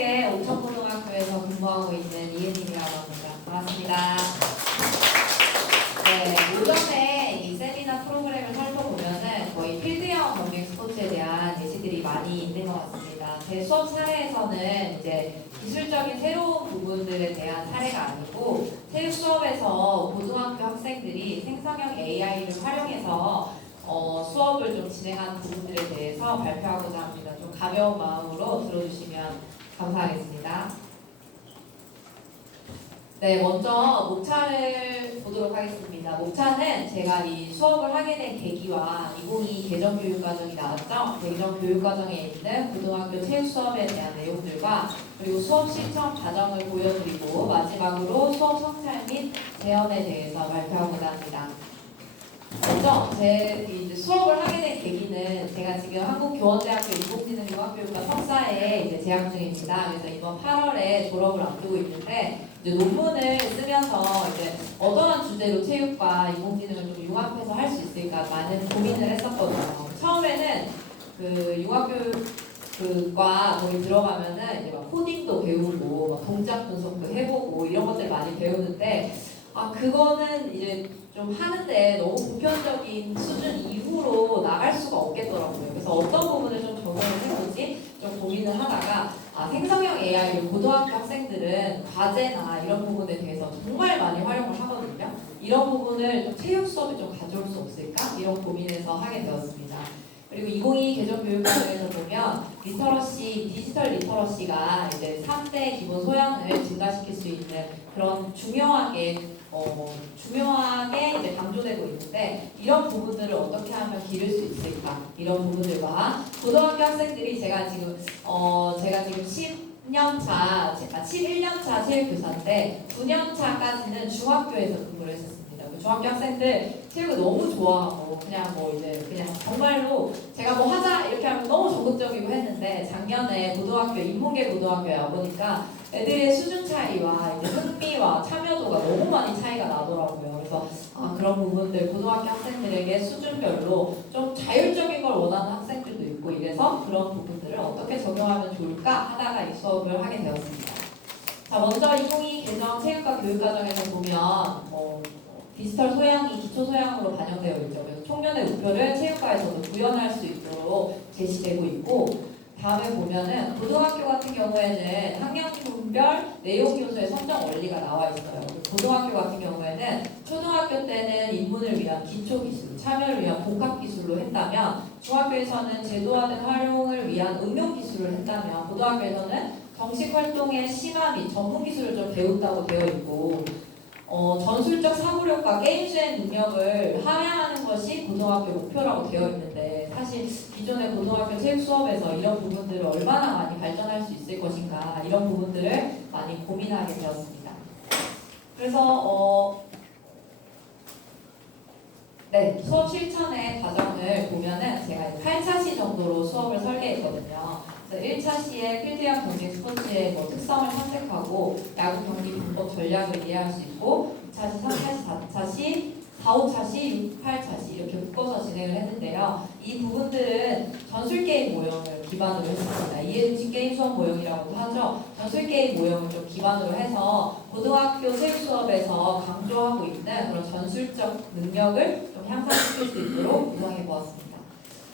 전국의 옥천고등학교에서 근무하고 있는 이은임이라고 합니다. 반갑습니다. 네, 오전에 이 세미나 프로그램을 살펴보면은 거의 필드형 경쟁 스포츠에 대한 예시들이 많이 있는 것 같습니다. 제 수업 사례에서는 이제 기술적인 새로운 부분들에 대한 사례가 아니고 체육 수업에서 고등학교 학생들이 생성형 AI를 활용해서 수업을 좀 진행하는 부분들에 대해서 발표하고자 합니다. 좀 가벼운 마음으로 들어주시면 감사하겠습니다. 네, 먼저 목차를 보도록 하겠습니다. 목차는 제가 이 수업을 하게 된 계기와 2022 개정교육과정이 나왔죠. 개정교육과정에 있는 고등학교 체육 수업에 대한 내용들과 그리고 수업 실천 과정을 보여드리고 마지막으로 수업 성찰 및 재현에 대해서 발표하고자 합니다. 먼저 제 이제 수업을 하게 된 계기는 제가 지금 한국교원대학교 인공지능융합교육과 석사에 이제 재학 중입니다. 그래서 이번 8월에 졸업을 앞두고 있는데 이제 논문을 쓰면서 이제 어떠한 주제로 체육과 인공지능을 좀 융합해서 할 수 있을까 많은 고민을 했었거든요. 처음에는 그 융합교육과 거기 들어가면은 이제 막 코딩도 배우고 막 동작 분석도 해보고 이런 것들 많이 배우는데 그거는 이제 좀 하는데 너무 보편적인 수준 이후로 나갈 수가 없겠더라고요. 그래서 어떤 부분을 좀 적용을 해보지 좀 고민을 하다가 생성형 AI를 고등학교 학생들은 과제나 이런 부분에 대해서 정말 많이 활용을 하거든요. 이런 부분을 좀 체육 수업에 좀 가져올 수 없을까? 이런 고민에서 하게 되었습니다. 그리고 2022 개정교육과정에서 보면 리터러시, 디지털 리터러시가 이제 3대 기본 소양을 증가시킬 수 있는 그런 중요하게 이제 강조되고 있는데 이런 부분들을 어떻게 하면 기를 수 있을까? 이런 부분들과 고등학교 학생들이 제가 지금 11년차 체육교사인데 9년차까지는 중학교에서 근무를 했었습니다. 중학교 학생들 체육을 너무 좋아하고 그냥 정말로 제가 뭐 하자 이렇게 하면 너무 적극적이고 했는데 작년에 인문계 고등학교에 와보니까 애들의 수준 차이와 이제 흥미와 참여도가 너무 많이 차이가 나더라고요. 그래서 그런 부분들 고등학교 학생들에게 수준별로 좀 자율적인 걸 원하는 학생들도 있고 이래서 그런 부분들을 어떻게 적용하면 좋을까 하다가 이 수업을 하게 되었습니다. 자, 먼저 2022 개정 체육과 교육과정에서 보면 디지털 소양이 기초 소양으로 반영되어 있죠. 그래서 청년의 목표를 체육과에서도 구현할 수 있도록 제시되고 있고 다음에 보면은 고등학교 같은 경우에는 학년별 내용 요소의 선정 원리가 나와 있어요. 고등학교 같은 경우에는 초등학교 때는 입문을 위한 기초 기술, 참여를 위한 복합 기술로 했다면 중학교에서는 제도화된 활용을 위한 응용 기술을 했다면 고등학교에서는 정식 활동의 심화 및 전문 기술을 좀 배운다고 되어 있고 전술적 사고력과 게임 수행 능력을 함양하는 것이 고등학교 목표라고 되어 있는데 사실 기존의 고등학교 체육 수업에서 이런 부분들을 얼마나 많이 발전할 수 있을 것인가 이런 부분들을 많이 고민하게 되었습니다. 그래서 수업 실천의 과정을 보면은 제가 8차시 정도로 수업을 설계했거든요. 그래서 1차시에 필드형 경기 스포츠의 특성을 선택하고 야구 경기 방법 전략을 이해할 수 있고 2차시, 3차시, 4차시, 4, 5차시, 6, 8차시 이렇게 묶어서 진행을 했는데요. 이 부분들은 전술게임 모형을 기반으로 했습니다. 이해중심 게임 수업 모형이라고도 하죠. 전술게임 모형을 좀 기반으로 해서 고등학교 체육 수업에서 강조하고 있는 그런 전술적 능력을 좀 향상시킬 수 있도록 구성해 보았습니다.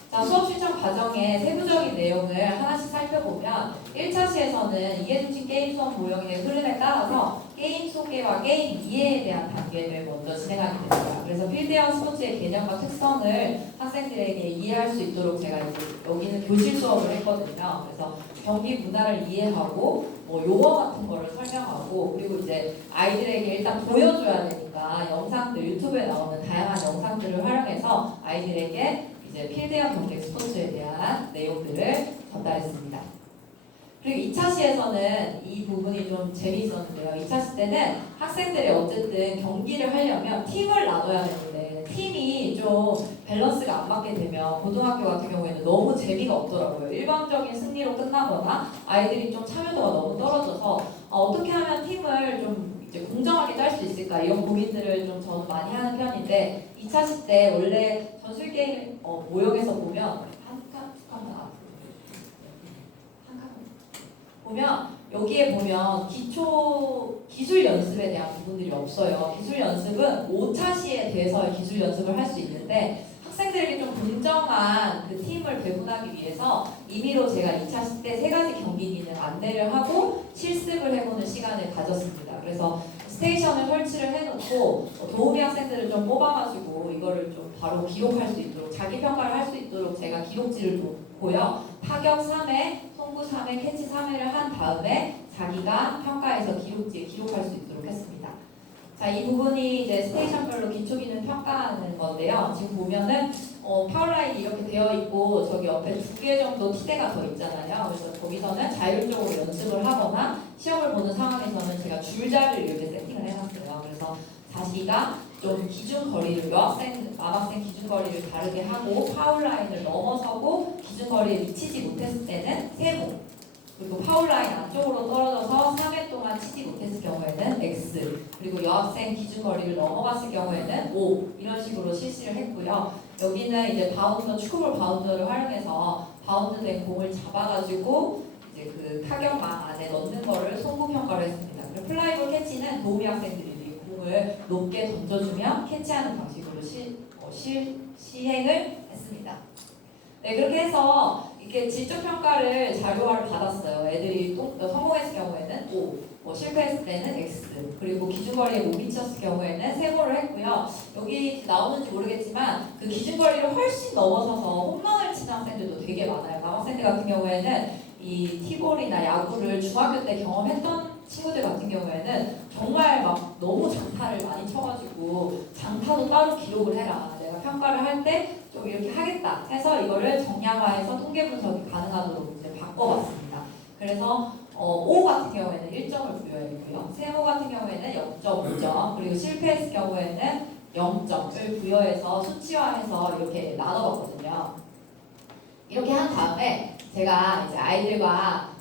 자, 수업 실천 과정의 세부적인 내용을 하나씩 살펴보면 1차시에서는 이해중심 게임 수업 모형의 흐름에 따라서 게임 소개와 게임 이해에 대한 단계를 먼저 진행하게 됩니다. 그래서 필드형 스포츠의 개념과 특성을 학생들에게 이해할 수 있도록 제가 이제 여기는 교실 수업을 했거든요. 그래서 경기 문화를 이해하고 용어 같은 거를 설명하고 그리고 이제 아이들에게 일단 보여줘야 되니까 영상들 유튜브에 나오는 다양한 영상들을 활용해서 아이들에게 이제 필드형 경쟁 스포츠에 대한 내용들을 전달했습니다. 그리고 2차시에서는 이 부분이 좀 재미있었는데요. 2차시 때는 학생들이 어쨌든 경기를 하려면 팀을 나눠야 되는데 팀이 좀 밸런스가 안 맞게 되면 고등학교 같은 경우에는 너무 재미가 없더라고요. 일방적인 승리로 끝나거나 아이들이 좀 참여도가 너무 떨어져서 어떻게 하면 팀을 좀 이제 공정하게 짤 수 있을까 이런 고민들을 좀 저는 많이 하는 편인데 2차시 때 원래 전술게임 모형에서 보면 보면 여기에 보면 기술 연습에 대한 부분들이 없어요. 기술 연습은 5차 시에 대해서 기술 연습을 할 수 있는데 학생들에게 좀 공정한 그 팀을 배분하기 위해서 임의로 제가 2차 시 때 3가지 경기기는 안내를 하고 실습을 해보는 시간을 가졌습니다. 그래서 스테이션을 설치를 해놓고 도우미 학생들을 좀 뽑아가지고 이거를 좀 바로 기록할 수 있도록 자기 평가를 할 수 있도록 제가 기록지를 놓고요. 타격 3회, 송구 3회, 캐치 3회를 한 다음에 자기가 평가해서 기록지에 기록할 수 있도록 했습니다. 자, 이 부분이 이제 스테이션별로 기초 기능 평가하는 건데요. 지금 보면은 파워라인이 이렇게 되어 있고 저기 옆에 2개 정도 티대가 더 있잖아요. 그래서 거기서는 자율적으로 연습을 하거나 시험을 보는 상황에서는 제가 줄자를 이렇게 세팅을 해놨어요. 그래서 자기가 좀 기준 거리를 남학생 기준 거리를 다르게 하고 파울라인을 넘어서고 기준 거리에 미치지 못했을 때는 세모, 그리고 파울라인 안쪽으로 떨어져서 3회 동안 치지 못했을 경우에는 X, 그리고 여학생 기준 거리를 넘어갔을 경우에는 O, 이런 식으로 실시를 했고요. 여기는 이제 축구볼 바운더를 활용해서 바운드된 공을 잡아가지고 이제 그 타격망 안에 넣는 거를 송구 평가를 했습니다. 그리고 플라이볼 캐치는 도우미 학생들이 공을 높게 던져주면 캐치하는 방식으로 시행을 했습니다. 네, 그렇게 해서 이렇게 질적 평가를 자료화를 받았어요. 애들이 성공했을 경우에는 O, 실패했을 때는 X, 그리고 기준거리에 못 미쳤을 경우에는 세모를 했고요. 여기 나오는지 모르겠지만 그 기준거리를 훨씬 넘어서서 홈런을 치는 학생들도 되게 많아요. 남학생들 같은 경우에는 이 티볼이나 야구를 중학교 때 경험했던 친구들 같은 경우에는 정말 막 너무 장타를 많이 쳐가지고 장타도 따로 기록을 해라. 내가 평가를 할 때 좀 이렇게 하겠다 해서 이거를 정량화해서 통계 분석이 가능하도록 이제 바꿔봤습니다. 그래서 O 같은 경우에는 1점을 부여했고요. 세모 같은 경우에는 0.5점, 그리고 실패했을 경우에는 0점을 부여해서 수치화해서 이렇게 나눠봤거든요. 이렇게 한 다음에 제가 이제 아이들과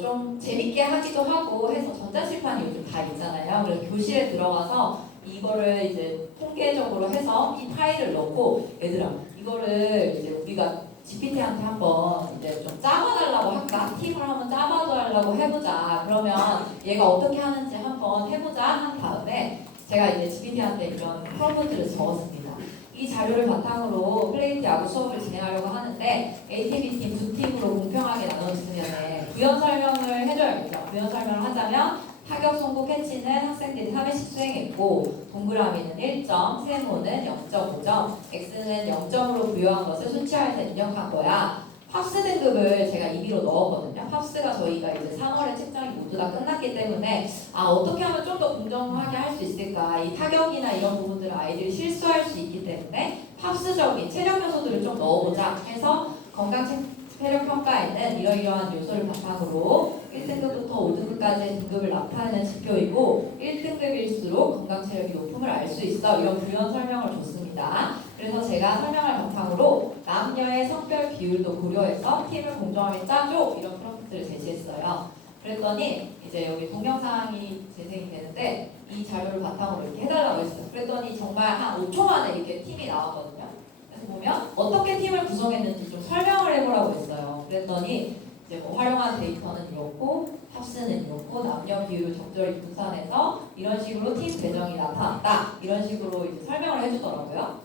좀 재밌게 하기도 하고 해서 전자칠판이 요즘 다 있잖아요. 그래서 교실에 들어가서 이거를 이제 통계적으로 해서 이 파일을 넣고 얘들아 이거를 이제 우리가 GPT한테 한번 이제 좀 짜봐달라고 할까? 팀을 한번 짜봐달라고 해보자. 그러면 얘가 어떻게 하는지 한번 해보자 한 다음에 제가 이제 GPT한테 이런 프롬프트를 적었습니다. 이 자료를 바탕으로 플레이트 야구 수업을 진행하려고 하는데 A팀, B팀 두 팀으로 공평하게 나눠주면 부연 설명을 해줘야겠죠. 부연 설명을 하자면 타격, 송구, 캐치는 학생들이 3회씩 수행했고 동그라미는 1점, 세모는 0.5점, X는 0점으로 부여한 것을 수치화해서 입력한 거야. 팝스 등급을 제가 임의로 넣었거든요. 팝스가 저희가 이제 3월에 책정이 모두 다 끝났기 때문에 어떻게 하면 좀 더 공정하게 할 수 있을까. 이 타격이나 이런 부분들을 아이들이 실수할 수 있기 때문에 팝스적인 체력 요소들을 좀 넣어보자 해서 건강 체력 평가에는 이러이러한 요소를 바탕으로 1등급부터 5등급까지의 등급을 나타내는 지표이고 1등급일수록 건강 체력이 높음을 알 수 있어. 이런 부연 설명을 줬습니다. 그래서 제가 설명을 바탕으로 남녀의 성별 비율도 고려해서 팀을 공정하게 짜줘 이런 프롬프트를 제시했어요. 그랬더니 이제 여기 동영상이 재생이 되는데 이 자료를 바탕으로 이렇게 해달라고 했어요. 그랬더니 정말 한 5초 만에 이렇게 팀이 나왔거든요. 그래서 보면 어떻게 팀을 구성했는지 좀 설명을 해보라고 했어요. 그랬더니 이제 뭐 활용한 데이터는 이렇고 팝스는 이렇고 남녀 비율을 적절히 분산해서 이런 식으로 팀 배정이 나타났다. 이런 식으로 이제 설명을 해주더라고요.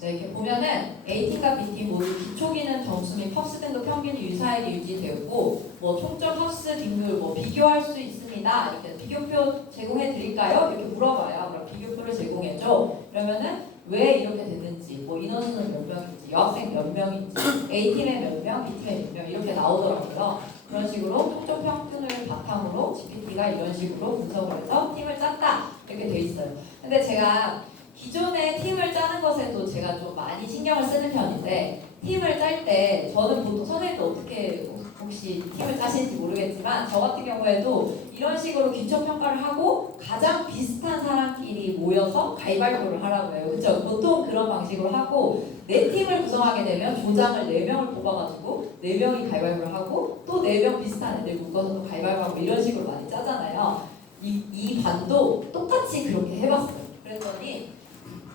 네, 이렇게 보면은 A팀과 B팀 모두 기초기능 점수 및 팝스 등급 평균이 유사하게 유지되었고 뭐 총점 팝스 등급 비교할 수 있습니다. 이렇게 비교표 제공해 드릴까요? 이렇게 물어봐요. 그럼 비교표를 제공해줘. 그러면은 왜 이렇게 됐는지, 인원수는 몇 명인지, 여학생 몇 명인지, A팀에 몇 명, B팀에 몇 명 이렇게 나오더라고요. 그런 식으로 총점 평균을 바탕으로 GPT가 이런 식으로 분석을 해서 팀을 짰다 이렇게 돼 있어요. 근데 제가 기존에 팀을 짜는 것에도 제가 좀 많이 신경을 쓰는 편인데 팀을 짤 때 저는 보통 선생님도 어떻게 혹시 팀을 짜시는지 모르겠지만 저 같은 경우에도 이런 식으로 기초평가를 하고 가장 비슷한 사람끼리 모여서 가위바위보를 하라고 해요. 그렇죠? 보통 그런 방식으로 하고 네 팀을 구성하게 되면 조장을 4명을 뽑아가지고 4명이 가위바위보를 하고 또 4명 비슷한 애들 묶어서 또 가위바위보하고 이런 식으로 많이 짜잖아요. 이 반도 똑같이 그렇게 해봤어요. 그랬더니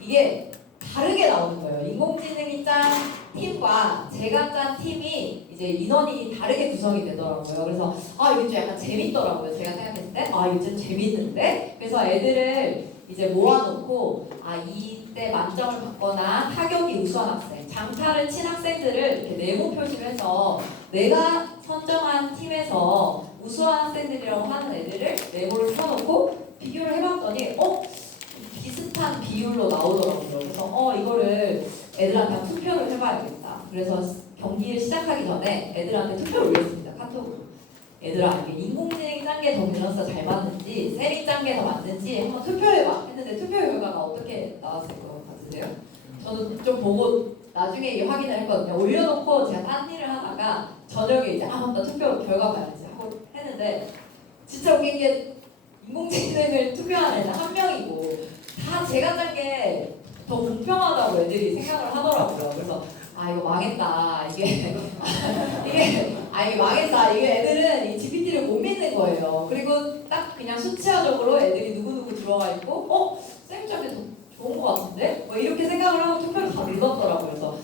이게 다르게 나오는 거예요. 인공지능이 짠 팀과 제가 짠 팀이 이제 인원이 다르게 구성이 되더라고요. 그래서 이게 좀 약간 재밌더라고요. 제가 생각했을 때 이게 좀 재밌는데. 그래서 애들을 이제 모아놓고 이때 만점을 받거나 타격이 우수한 학생, 장타를 친 학생들을 이렇게 네모 표시를 해서 내가 선정한 팀에서 우수한 학생들이라고 하는 애들을 네모를 써놓고 비교를 해봤더니 비슷한 비율로 나오더라고요. 그래서 이거를 애들한테 투표를 해봐야겠다. 그래서 경기를 시작하기 전에 애들한테 투표를 올렸습니다. 카톡으로. 얘들아, 이게 인공지능이 짠 게 더 밸런스가 잘 맞는지 셀이 짠 게 더 맞는지 한번 투표해봐 했는데 투표 결과가 어떻게 나왔을 것 같으세요? 저는 좀 보고 나중에 이게 확인을 했거든요. 올려놓고 제가 딴 일을 하다가 저녁에 이제 맞다, 투표 결과 봐야지 하고 했는데 진짜 웃긴 게 인공지능을 투표한 애는 한 명이고 다 제가 짠 게 더 공평하다고 애들이 생각을 하더라고요. 그래서 이거 망했다. 이게 망했다. 이게 애들은 이 GPT를 못 믿는 거예요. 그리고 딱 그냥 수치화적으로 애들이 누구누구 들어가 있고 쌤 짠 게 더 좋은 것 같은데? 뭐 이렇게 생각을 하고 투표를 다 눌렀더라고요. 그래서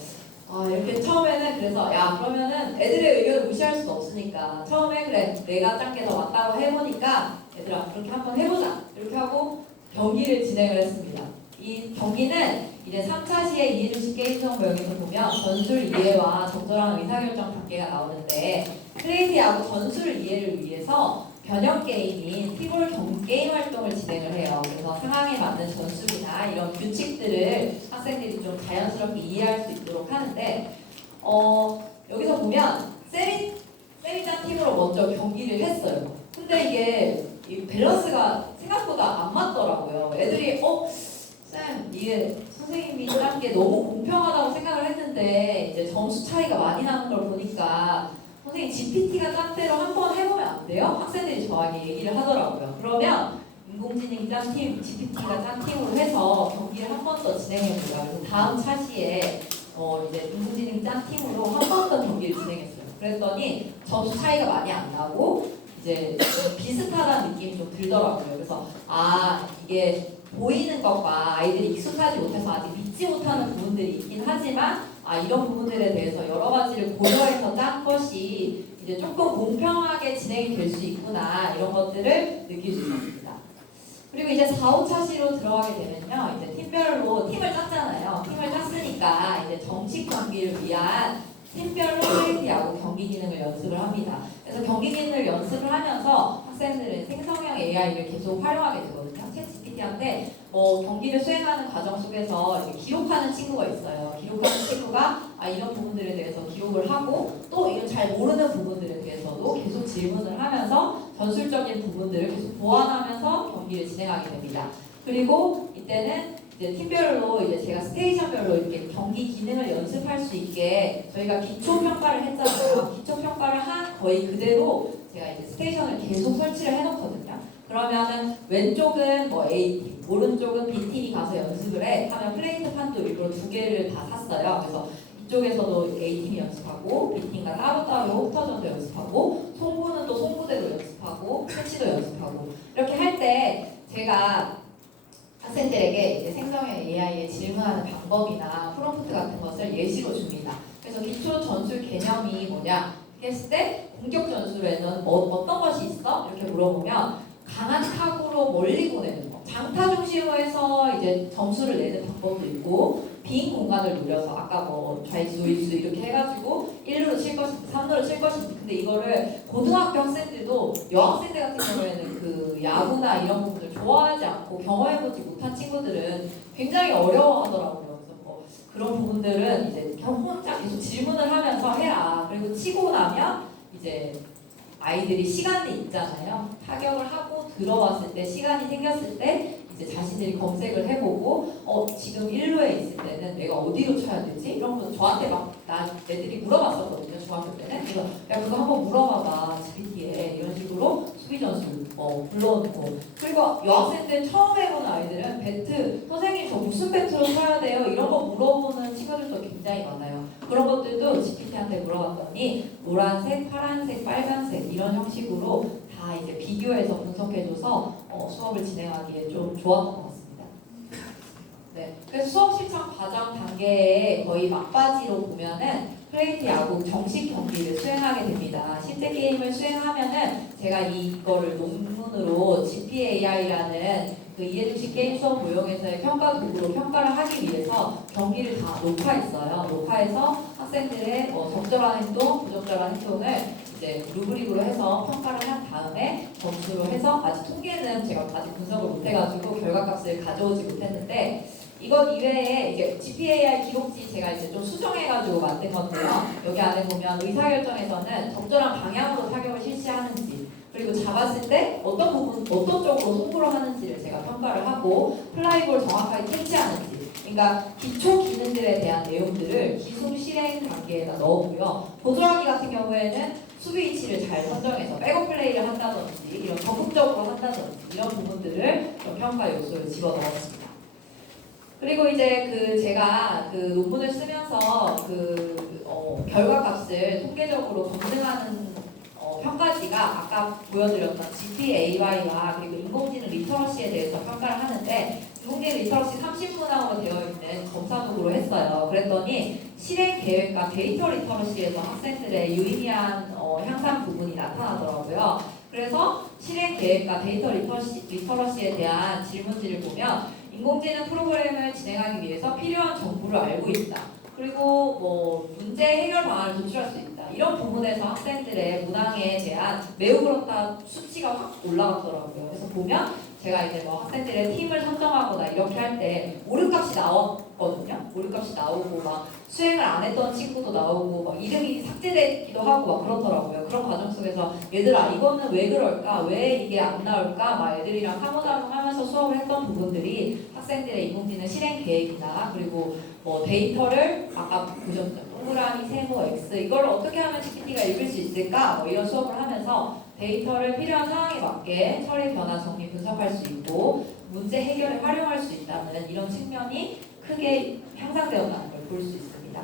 이렇게 처음에는 그래서 그러면은 애들의 의견을 무시할 수는 없으니까 처음에 그래 내가 짠 게 더 맞다고 해보니까 얘들아 그렇게 한번 해보자 이렇게 하고 경기를 진행을 했습니다. 이 경기는 이제 3차 시에 이해중식 게임성 모형에서 보면 전술 이해와 적절한 의사결정 단계가 나오는데 크레이지 야구 전술 이해를 위해서 변형 게임인 티볼 게임 활동을 진행을 해요. 그래서 상황에 맞는 전술이나 이런 규칙들을 학생들이 좀 자연스럽게 이해할 수 있도록 하는데 여기서 보면 세미짠 팀으로 먼저 경기를 했어요. 근데 이게 이 밸런스가 생각보다 안 맞더라고요. 애들이 쌤 이게 선생님이 짠 게 너무 공평하다고 생각을 했는데 이제 점수 차이가 많이 나는 걸 보니까 선생님 GPT가 짠 대로 한번 해보면 안 돼요? 학생들이 저에게 얘기를 하더라고요. 그러면 인공지능 짠 팀, GPT가 짠 팀으로 해서 경기를 한 번 더 진행해보자. 그래서 다음 차시에 이제 인공지능 짠 팀으로 한 번 더 경기를 진행했어요. 그랬더니 점수 차이가 많이 안 나고 이제 비슷하다는 느낌이 좀 들더라고요. 그래서 이게 보이는 것과 아이들이 익숙하지 못해서 아직 믿지 못하는 부분들이 있긴 하지만 이런 부분들에 대해서 여러 가지를 고려해서 짠 것이 이제 조금 공평하게 진행이 될 수 있구나 이런 것들을 느낄 수 있습니다. 그리고 이제 4, 5차 시로 들어가게 되면요. 이제 팀별로 팀을 짰잖아요. 팀을 짰으니까 이제 정식 경기를 위한 팀별로 크레이지 야구 경기 기능을 연습을 합니다. 그래서 경기 기능을 연습을 하면서 학생들은 생성형 AI를 계속 활용하게 되거든요. 챗GPT한테 경기를 수행하는 과정 속에서 이제 기록하는 친구가 있어요. 기록하는 친구가 이런 부분들에 대해서 기록을 하고 또 이런 잘 모르는 부분들에 대해서도 계속 질문을 하면서 전술적인 부분들을 계속 보완하면서 경기를 진행하게 됩니다. 그리고 이때는 이제 팀별로 이제 제가 스테이션별로 이렇게 경기 기능을 연습할 수 있게 저희가 기초 평가를 했잖아요. 기초 평가를 한 거의 그대로 제가 이제 스테이션을 계속 설치를 해놓거든요. 그러면은 왼쪽은 A팀, 오른쪽은 B팀이 가서 연습을 해 하면 플레이트판도 일부러 2개를 다 샀어요. 그래서 이쪽에서도 A팀이 연습하고 B팀과 따로따로 흩어져서 연습하고 송구는 또 송구대로 연습하고 캐치도 연습하고 이렇게 할 때 제가 학생들에게 이제 생성형 AI에 질문하는 방법이나 프롬프트 같은 것을 예시로 줍니다. 그래서 기초 전술 개념이 뭐냐 했을 때 공격 전술에는 어떤 것이 있어? 이렇게 물어보면 강한 타구로 멀리 보내는 거. 장타 중심으로 해서 이제 점수를 내는 방법도 있고 빈 공간을 노려서 아까 좌익수 우익수 이렇게 해가지고 1루로 칠 것인지 3루로 칠 것인지 근데 이거를 고등학교 학생들도 여학생들 같은 경우에는 그 야구나 이런 부분을 좋아하지 않고 경험해보지 못한 친구들은 굉장히 어려워하더라고요. 그래서 그런 부분들은 이제 혼자 계속 질문을 하면서 해라. 그리고 치고 나면 이제 아이들이 시간이 있잖아요. 타격을 하고 들어왔을 때 시간이 생겼을 때 이제 자신들이 검색을 해보고 지금 1루에 있을 때는 내가 어디로 쳐야 되지? 이런 거 저한테 애들이 물어봤었거든요. 중학교 때는. 그래서 그거 한번 물어봐봐 GPT에 이런 식으로 수비 전술 불러놓고 그리고 여학생들 처음 해보는 아이들은 배트 선생님 저 무슨 배트로 쳐야 돼요? 이런 거 물어보는 친구들도 굉장히 많아요. 그런 것들도 GPT한테 물어봤더니 노란색, 파란색, 빨간색 이런 형식으로 다 이제 비교해서 분석해줘서 수업을 진행하기에 좀 좋았던 것 같습니다. 네. 그래서 수업 실천 과정 단계의 거의 막바지로 보면은 플레이트 야구 정식 경기를 수행하게 됩니다. 실제 게임을 수행하면은 제가 이거를 논문으로 GPAI라는 그 이해중식 게임 수업 모형에서의 평가 도구로 평가를 하기 위해서 경기를 다 녹화했어요. 녹화해서 학생들의 적절한 행동, 부적절한 행동을 이제 루브릭으로 해서 평가를 한 다음에 점수로 해서 아직 통계는 제가 아직 분석을 못해가지고 결과값을 가져오지 못했는데 이것 이외에 이제 GPAI 기록지 제가 이제 좀 수정해가지고 만든 건데요. 여기 안에 보면 의사결정에서는 적절한 방향으로 타격을 실시하는지 그리고 잡았을 때 어떤 부분, 어떤 쪽으로 송구를 하는지를 제가 평가를 하고 플라이볼 정확하게 캐치하는지 그러니까 기초 기능들에 대한 내용들을 기술 실행 단계에다 넣었고요. 보조하기 같은 경우에는 수비 위치를 잘 선정해서 백업 플레이를 한다든지 이런 적극적으로 한다든지 이런 부분들을 평가 요소를 집어넣었습니다. 그리고 이제 제가 논문을 쓰면서 결과값을 통계적으로 검증하는 평가지가 아까 보여드렸던 GPAY와 그리고 인공지능 리터러시에 대해서 평가를 하는데 인공지능 리터러시 30문항으로 되어 있는 검사 도구로 했어요. 그랬더니 실행 계획과 데이터 리터러시에서 학생들의 유의미한 향상 부분이 나타나더라고요. 그래서 실행 계획과 데이터 리터러시에 대한 질문지를 보면 인공지능 프로그램을 진행하기 위해서 필요한 정보를 알고 있다. 그리고 문제 해결 방안을 도출할 수 있다. 이런 부분에서 학생들의 문항에 대한 매우 그렇다 수치가 확 올라갔더라고요. 그래서 보면 제가 이제 학생들의 팀을 선정하거나 이렇게 할 때 오류값이 나왔거든요. 오류값이 나오고 막 수행을 안 했던 친구도 나오고 막 이름이 삭제되기도 하고 막 그렇더라고요. 그런 과정 속에서 얘들아 이거는 왜 그럴까? 왜 이게 안 나올까? 막 애들이랑 상호작용하면서 수업을 했던 부분들이 학생들의 인공지능 실행 계획이나 그리고 데이터를 아까 보셨죠? 동그라미, 세모, X 이걸 어떻게 하면 GPT가 읽을 수 있을까? 이런 수업을 하면서 데이터를 필요한 상황에 맞게 처리, 변화, 정리, 분석할 수 있고 문제 해결에 활용할 수 있다는 이런 측면이 크게 향상되었다는 걸 볼 수 있습니다.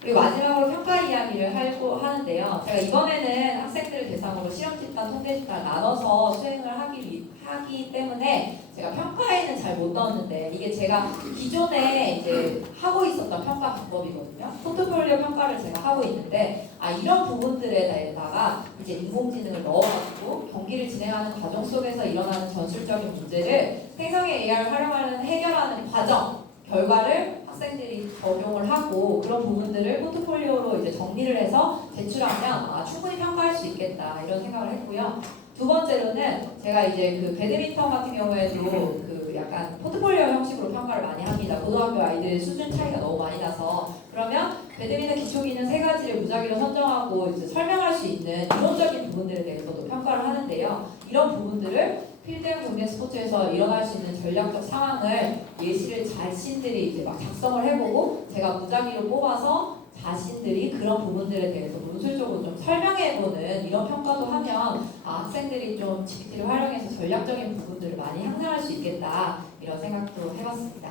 그리고 마지막으로 평가 이야기를 하는데요. 제가 이번에는 학생들을 대상으로 실험 집단, 통계 집단 나눠서 수행을 하기 때문에 제가 평가에는 잘 못 넣었는데 이게 제가 기존에 이제 하고 있었던 평가 방법이거든요. 포트폴리오 평가를 제가 하고 있는데 이런 부분들에 대해다가 이제 인공지능을 넣어가지고 경기를 진행하는 과정 속에서 일어나는 전술적인 문제를 생성의 AI를 활용하는 해결하는 과정 결과를 학생들이 적용을 하고 그런 부분들을 포트폴리오로 이제 정리를 해서 제출하면 충분히 평가할 수 있겠다 이런 생각을 했고요. 두 번째로는 제가 이제 배드민턴 같은 경우에도 약간 포트폴리오 형식으로 평가를 많이 합니다. 고등학교 아이들 수준 차이가 너무 많이 나서 그러면 배드민턴 기초기능 세 가지를 무작위로 선정하고 이제 설명할 수 있는 이론적인 부분들에 대해서도 평가를 하는데요. 이런 부분들을 필드형 경기 스포츠에서 일어날 수 있는 전략적 상황을 예시를 자신들이 이제 막 작성을 해보고 제가 무작위로 뽑아서 자신들이 그런 부분들에 대해서 논술적으로 좀 설명해보는 이런 평가도 하면 학생들이 좀 GPT를 활용해서 전략적인 부분들을 많이 향상할 수 있겠다 이런 생각도 해봤습니다.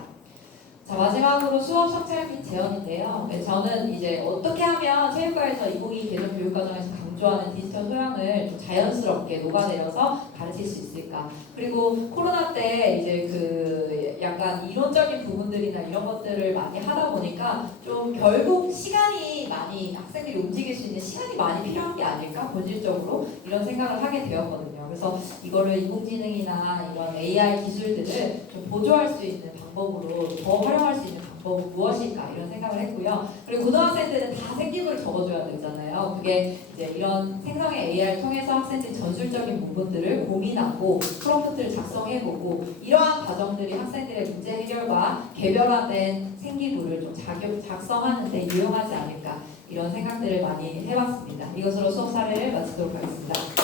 자 마지막으로 수업 성찰 및 제언인데요. 저는 이제 어떻게 하면 체육과에서 2022 개정 교육과정에서 강조하는 디지털 소양을 좀 자연스럽게 녹아내려서 가르칠 수 있을까? 그리고 코로나 때 이제 약간 이론적인 부분들이나 이런 것들을 많이 하다 보니까 좀 결국 시간이 많이 학생들이 움직일 수 있는 시간이 많이 필요한 게 아닐까? 본질적으로 이런 생각을 하게 되었거든요. 그래서 이거를 인공지능이나 이런 AI 기술들을 좀 보조할 수 있는 방법으로 더 활용할 수 있는 방법은 무엇일까 이런 생각을 했고요. 그리고 고등학생들은 다 생기부를 적어줘야 되잖아요. 그게 이제 이런 생성의 AI를 통해서 학생들이 전술적인 부분들을 고민하고 프롬프트를 작성해보고 이러한 과정들이 학생들의 문제 해결과 개별화된 생기부를 좀 작성하는 데 유용하지 않을까 이런 생각들을 많이 해봤습니다. 이것으로 수업 사례를 마치도록 하겠습니다.